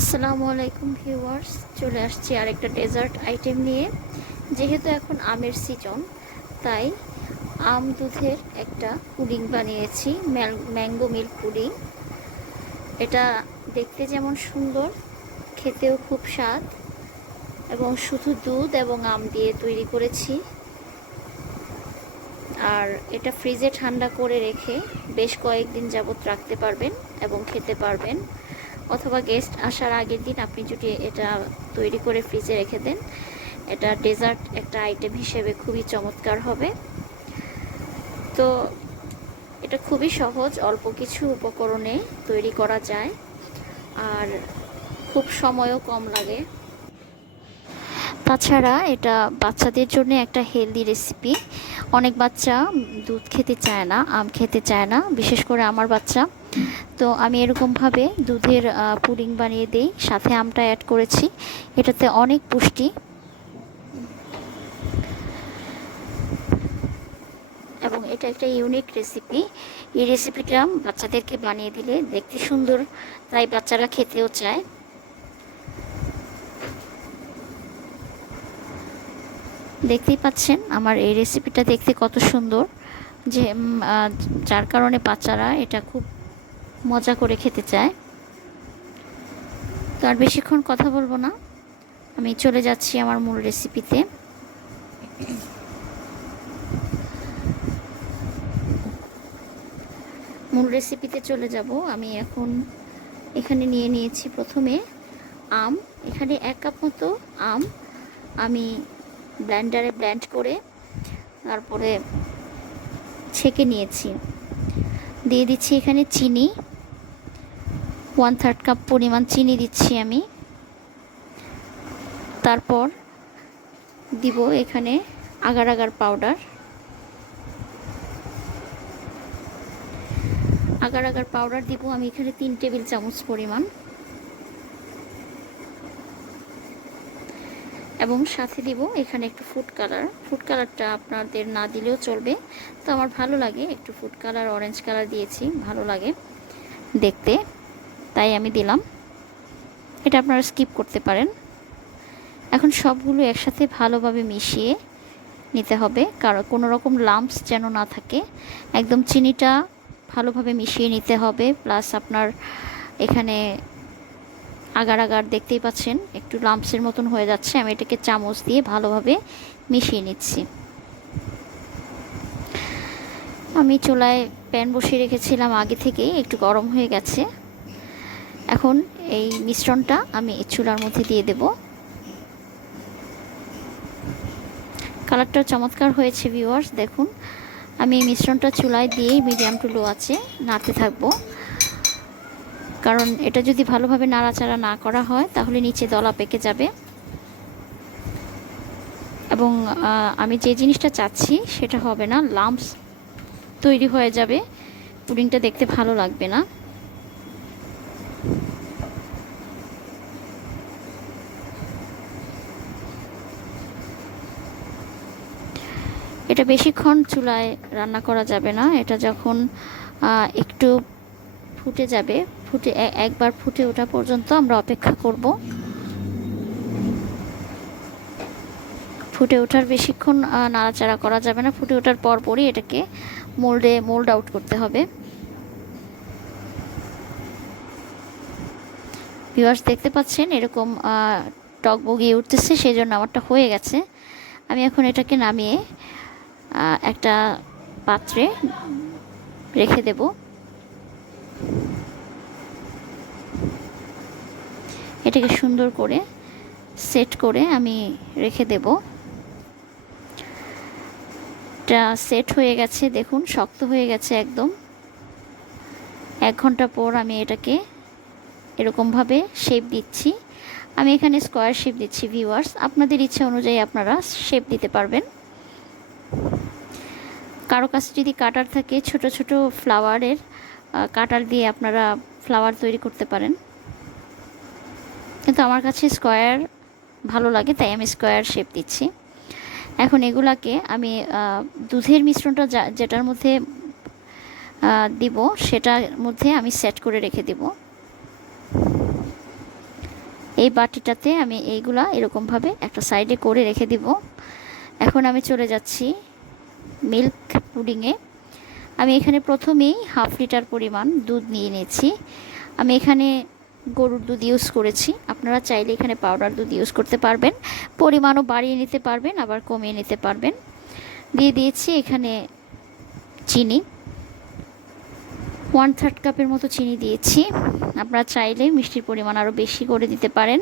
আসসালামু আলাইকুম ভিউয়ার্স, চলে আসছি আরেকটা ডেজার্ট আইটেম নিয়ে। যেহেতু এখন আমের সিজন তাই আম দুধের একটা পুডিং বানিয়েছি ম্যাঙ্গো মিল্ক পুডিং। এটা দেখতে যেমন সুন্দর, খেতেও খুব স্বাদ, এবং শুধু দুধ এবং আম দিয়ে তৈরি করেছি। আর এটা ফ্রিজে ঠান্ডা করে রেখে বেশ কয়েকদিন যাবত রাখতে পারবেন এবং খেতে পারবেন। অথবা গেস্ট আসার আগের দিন আপনি যদি এটা তৈরি করে ফ্রিজে রেখে দেন, এটা ডেজার্ট একটা আইটেম হিসেবে খুবই চমৎকার হবে। তো এটা খুবই সহজ, অল্প কিছু উপকরণে তৈরি করা যায় আর খুব সময়ও কম লাগে। তাছাড়া এটা বাচ্চাদের জন্য একটা হেলদি রেসিপি অনেক বাচ্চা দুধ খেতে চায় না, আম খেতে চায় না, বিশেষ করে আমার বাচ্চা। তো আমি এরকমভাবে দুধের পুডিং বানিয়ে দিই, সাথে আমটা অ্যাড করেছি। এটাতে অনেক পুষ্টি। এবং এটা একটা ইউনিক রেসিপি এই রেসিপিটা বাচ্চাদেরকে বানিয়ে দিলে দেখতে সুন্দর, তাই বাচ্চারা খেতেও চায়। দেখতেই পাচ্ছেন আমার এই রেসিপিটা দেখতে কত সুন্দর। যে যার কারণে বাচ্চারা এটা খুব মজা করে খেতে চায়। তো আর বেশিক্ষণ কথা বলব না। আমি চলে যাচ্ছি আমার মূল রেসিপিতে মূল রেসিপিতে চলে যাব। আমি এখন এখানে নিয়ে নিয়েছি প্রথমে আম। এখানে এক কাপ মতো আম আমি ব্ল্যান্ডারে ব্ল্যান্ড করে তারপরে ছেঁকে নিয়েছি। দিয়ে দিচ্ছি এখানে চিনি। ওয়ান থার্ড কাপ পরিমাণ চিনি দিচ্ছি আমি। তারপর দিব এখানে agar agar powder agar agar powder দিব আমি এখানে তিন টেবিল চামচ পরিমাণ। এবং সাথে দিব এখানে একটু ফুড কালার ফুড কালারটা আপনাদের না দিলেও চলবে। তো আমার ভালো লাগে একটু ফুড কালার অরেঞ্জ কালার দিয়েছি, ভালো লাগে দেখতে। তাই আমি দিলাম। এটা আপনারা স্কিপ করতে পারেন। এখন সবগুলো একসাথে ভালোভাবে মিশিয়ে নিতে হবে। কারণ কোনো রকম লাম্পস যেন না থাকে। একদম চিনিটা ভালোভাবে মিশিয়ে নিতে হবে। প্লাস আপনার এখানে আগার আগার দেখতেই পাচ্ছেন, একটু লাম্পসের মতন হয়ে যাচ্ছে। আমি এটাকে চামচ দিয়ে ভালোভাবে মিশিয়ে নিচ্ছি। আমি চুলায় প্যান বসিয়ে রেখেছিলাম আগে থেকেই, একটু গরম হয়ে গেছে। এখন এই মিশ্রণটা আমি চুলার মধ্যে দিয়ে দেব। কালারটা চমৎকার হয়েছে ভিউয়ার্স দেখুন। আমি এই মিশ্রণটা চুলায় দিয়েই মিডিয়াম টু লো আছে, নাড়তে থাকব। কারণ এটা যদি ভালোভাবে নাড়াচাড়া না করা হয়, তাহলে নিচে দলা পেকে যাবে। এবং আমি যে জিনিসটা চাচ্ছি, সেটা হবে না লাম্পস তৈরি হয়ে যাবে। পুডিংটা দেখতে ভালো লাগবে না। এটা বেশিক্ষণ চুলায় রান্না করা যাবে না। এটা যখন একটু ফুটে যাবে, ফুটে একবার ফুটে ওঠা পর্যন্ত আমরা অপেক্ষা করব। ফুটে ওঠার বেশিক্ষণ নাড়াচাড়া করা যাবে না। ফুটে ওঠার পর পরই এটাকে মোল্ডে, মোল্ড আউট করতে হবে। ভিউয়ার্স দেখতে পাচ্ছেন, এরকম টক বগিয়ে উঠতেছে সেই জন্য আমারটা হয়ে গেছে। আমি এখন এটাকে নামিয়ে একটা পাত্রে রেখে দেব। এটাকে সুন্দর করে সেট করে আমি রেখে দেব। এটা সেট হয়ে গেছে, দেখুন, শক্ত হয়ে গেছে একদম। এক ঘণ্টা পর আমি এটাকে এরকমভাবে শেপ দিচ্ছি। আমি এখানে স্কোয়ার শেপ দিচ্ছি ভিউয়ার্স আপনাদের ইচ্ছা অনুযায়ী আপনারা শেপ দিতে পারবেন। কারও কাছে যদি কাটার থাকে, ছোট ছোট ফ্লাওয়ারের কাটার দিয়ে আপনারা ফ্লাওয়ার তৈরি করতে পারেন। কিন্তু আমার কাছে স্কোয়ার ভালো লাগে, তাই আমি স্কোয়ার শেপ দিচ্ছি। এখন এগুলাকে আমি দুধের মিশ্রণটা যেটার মধ্যে দিব, সেটার মধ্যে আমি সেট করে রেখে দিব। এই বাটিটাতে আমি এইগুলা এরকমভাবে একটা সাইডে করে রেখে দিব। এখন আমি চলে যাচ্ছি মিল্ক পুডিংয়ে আমি এখানে প্রথমেই হাফ লিটার পরিমাণ দুধ নিয়ে নিয়েছি। আমি এখানে গরুর দুধ ইউজ করেছি। আপনারা চাইলে এখানে পাউডার দুধ ইউজ করতে পারবেন। পরিমাণও বাড়িয়ে নিতে পারবেন, আবার কমিয়ে নিতে পারবেন। দিয়ে দিয়েছি এখানে চিনি। ওয়ান থার্ড কাপের মতো চিনি দিয়েছি। আপনারা চাইলে মিষ্টির পরিমাণ আরও বেশি করে দিতে পারেন।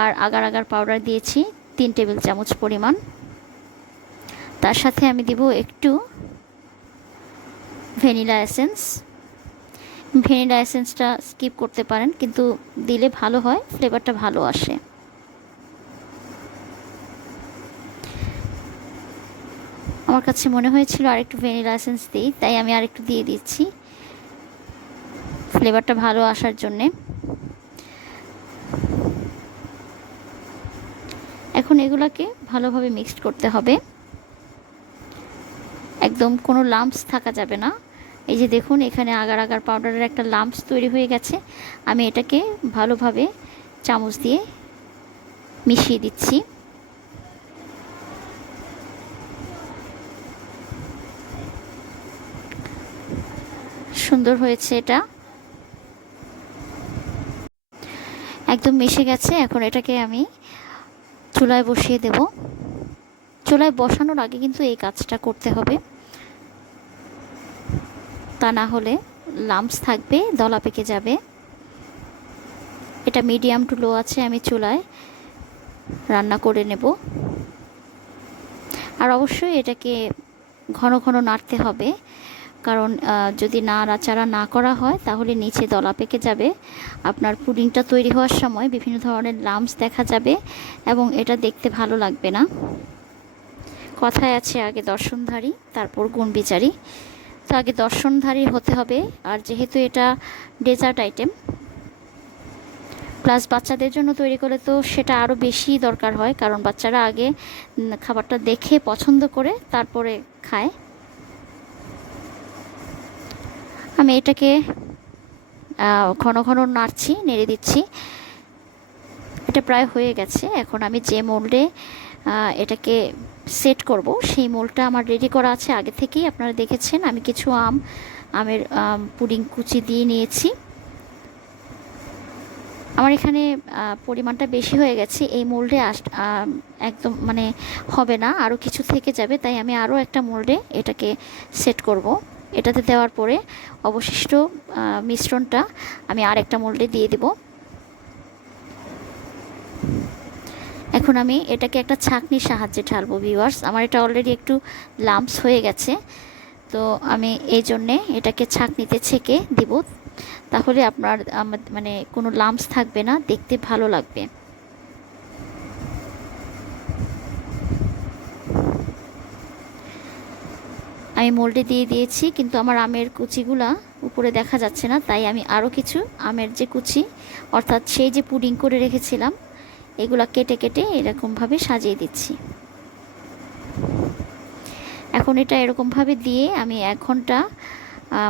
আর আগার আগার পাউডার দিয়েছি, তিন টেবিল চামচ পরিমাণ। তার সাথে আমি দিব একটু ভ্যানিলা এসেন্স। ভ্যানিলা এসেন্সটা স্কিপ করতে পারেন, কিন্তু দিলে ভালো হয় ফ্লেভারটা ভালো আসে। আমার কাছে মনে হয়েছিল আরেকটু ভ্যানিলা এসেন্স দিই, তাই আমি আরেকটু দিয়ে দিচ্ছি। ফ্লেভারটা ভালো আসার জন্যে। এখন এগুলাকে ভালোভাবে মিক্সড করতে হবে। একদম কোনো লাম্পস থাকা যাবে না। এই যে দেখুন, এখানে আগার আগার পাউডারের একটা লাম্পস তৈরি হয়ে গেছে। আমি এটাকে ভালোভাবে চামচ দিয়ে মিশিয়ে দিচ্ছি। সুন্দর হয়েছে এটা। একদম মিশে গেছে, এখন এটাকে আমি চুলায় বসিয়ে দেব। চুলায় বসানোর আগে কিন্তু এই কাজটা করতে হবে। তা না হলে লাম্পস থাকবে, দলা পেকে যাবে। এটা মিডিয়াম টু লো আছে, আমি চুলায় রান্না করে নেব। আর অবশ্যই এটাকে ঘন ঘন নাড়তে হবে। কারণ যদি না নাড়াচাড়া না করা হয়, তাহলে নিচে দলা পেকে যাবে। আপনার পুডিংটা তৈরি হওয়ার সময় বিভিন্ন ধরনের লাম্পস দেখা যাবে এবং এটা দেখতে ভালো লাগবে না। কথায় আছে, আগে দর্শনধারী, তারপর গুণ বিচারী তো আগে দর্শনধারী হতে হবে, আর যেহেতু এটা ডেজার্ট আইটেম, প্লাস বাচ্চাদের জন্য তৈরি করে তো সেটা আরও বেশি দরকার হয়, কারণ বাচ্চারা আগে খাবারটা দেখে, পছন্দ করে, তারপরে খায়। আমি এটাকে ঘন ঘন নাড়ছি, নেড়ে দিচ্ছি। এটা প্রায় হয়ে গেছে। এখন আমি যে মোল্ডে এটাকে সেট করব, সেই মোলটা আমার রেডি করা আছে। আগে থেকেই আপনারা দেখেছেন, আমি কিছু আম, আমের পুডিং কুচি দিয়ে নিয়েছি। আমার এখানে পরিমাণটা বেশি হয়ে গেছে। এই মোল্ডে আস একদম মানে হবে না আরও কিছু থেকে যাবে, তাই আমি আরও একটা মোল্ডে এটাকে সেট করব। এটাতে দেওয়ার পরে অবশিষ্ট মিশ্রণটা আমি আর একটা মোল্ডে দিয়ে দেব। এখন আমি এটাকে একটা ছাঁকনির সাহায্যে ঢালবো ভিউয়ার্স আমার এটা অলরেডি একটু লাম্পস হয়ে গেছে, তো আমি এই জন্যে এটাকে ছাঁকনিতে ছেঁকে দিব। তাহলে আপনার মানে কোনো লাম্পস থাকবে না, দেখতে ভালো লাগবে। আমি মোল্ডে দিয়ে দিয়েছি, কিন্তু আমার আমের কুচিগুলা উপরে দেখা যাচ্ছে না, তাই আমি আরও কিছু আমের যে কুচি, অর্থাৎ সেই যে পুডিং করে রেখেছিলাম, এগুলা কেটে কেটে এরকমভাবে সাজিয়ে দিচ্ছি। এখন এটা এরকমভাবে দিয়ে আমি এক ঘণ্টা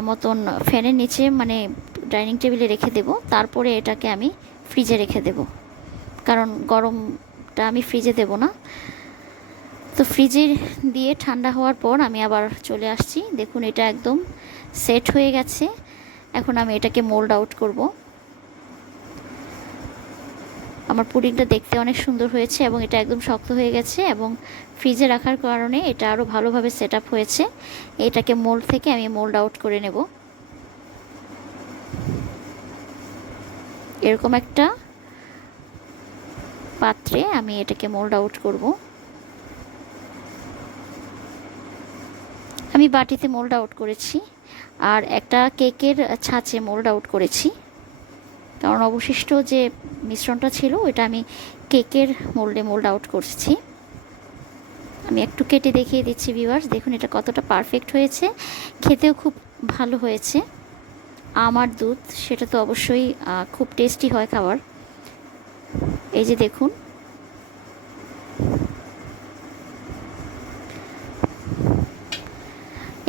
মতন ফ্যানের নিচে মানে ডাইনিং টেবিলে রেখে দেব, তারপরে এটাকে আমি ফ্রিজে রেখে দেব। কারণ গরমটা আমি ফ্রিজে দেব না। তো ফ্রিজে দিয়ে ঠান্ডা হওয়ার পর আমি আবার চলে আসছি। দেখুন, এটা একদম সেট হয়ে গেছে। এখন আমি এটাকে মোল্ড আউট করব। আমার পুডিংটা দেখতে অনেক সুন্দর হয়েছে এবং এটা একদম শক্ত হয়ে গেছে এবং ফ্রিজে রাখার কারণে এটা আরও ভালোভাবে সেট হয়েছে। এটাকে মোল্ড থেকে আমি মোল্ড আউট করে নেব। এরকম একটা পাত্রে আমি এটাকে মোল্ড আউট করব। আমি বাটিতে মোল্ড আউট করেছি আর একটা কেকের ছাঁচে মোল্ড আউট করেছি। কারণ অবশিষ্ট যে মিশ্রণটা ছিল, ওইটা আমি কেকের মোল্ডে মোল্ড আউট করছি। আমি একটু কেটে দেখিয়ে দিচ্ছি ভিউয়ার্স দেখুন, এটা কতটা পারফেক্ট হয়েছে। খেতেও খুব ভালো হয়েছে। আমার দুধ, সেটা তো অবশ্যই খুব টেস্টি হয় খাবার এই যে দেখুন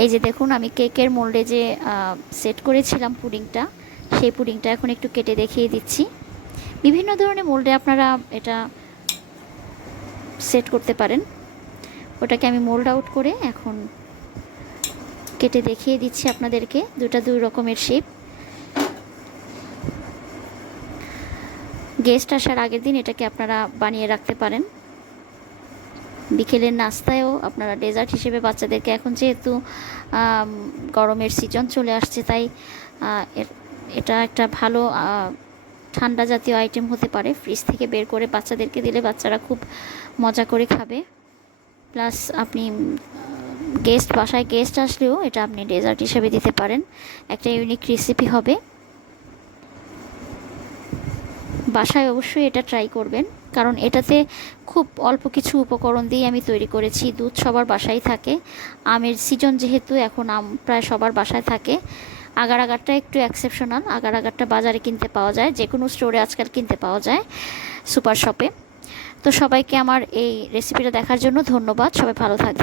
এই যে দেখুন, আমি কেকের মোল্ডে যে সেট করেছিলাম পুডিংটা, সেই পুডিংটা এখন একটু কেটে দেখিয়ে দিচ্ছি। বিভিন্ন ধরনের মোল্ডে আপনারা এটা সেট করতে পারেন। ওটাকে আমি মোল্ড আউট করে এখন কেটে দেখিয়ে দিচ্ছি আপনাদেরকে, দুটা দুই রকমের শেপ। গেস্ট আসার আগের দিন এটাকে আপনারা বানিয়ে রাখতে পারেন। বিকেলের নাস্তায়ও আপনারা ডেজার্ট হিসেবে বাচ্চাদেরকে এখন যেহেতু গরমের সিজন চলে আসছে, তাই এটা একটা ভালো ঠান্ডা জাতীয় আইটেম হতে পারে। ফ্রিজ থেকে বের করে বাচ্চাদেরকে দিলে বাচ্চারা খুব মজা করে খাবে। প্লাস আপনি গেস্ট বাসায় গেস্ট আসলেও এটা আপনি ডেজার্ট হিসেবে দিতে পারেন। একটা ইউনিক রেসিপি হবে। বাসায় অবশ্যই এটা ট্রাই করবেন। কারণ এটাতে খুব অল্প কিছু উপকরণ দিয়ে আমি তৈরি করেছি, দুধ সবার বাসায় থাকে। আমের সিজন যেহেতু এখন আম প্রায় সবার বাসায় থাকে। আগার আগারটা একটু এক্সেপশনাল আগার আগারটা বাজারে কিনতে পাওয়া যায় যে কোনো স্টোরে আজকাল কিনতে পাওয়া যায় সুপার শপে তো সবাইকে আমার এই রেসিপিটা দেখার জন্য ধন্যবাদ, সবাই ভালো থাক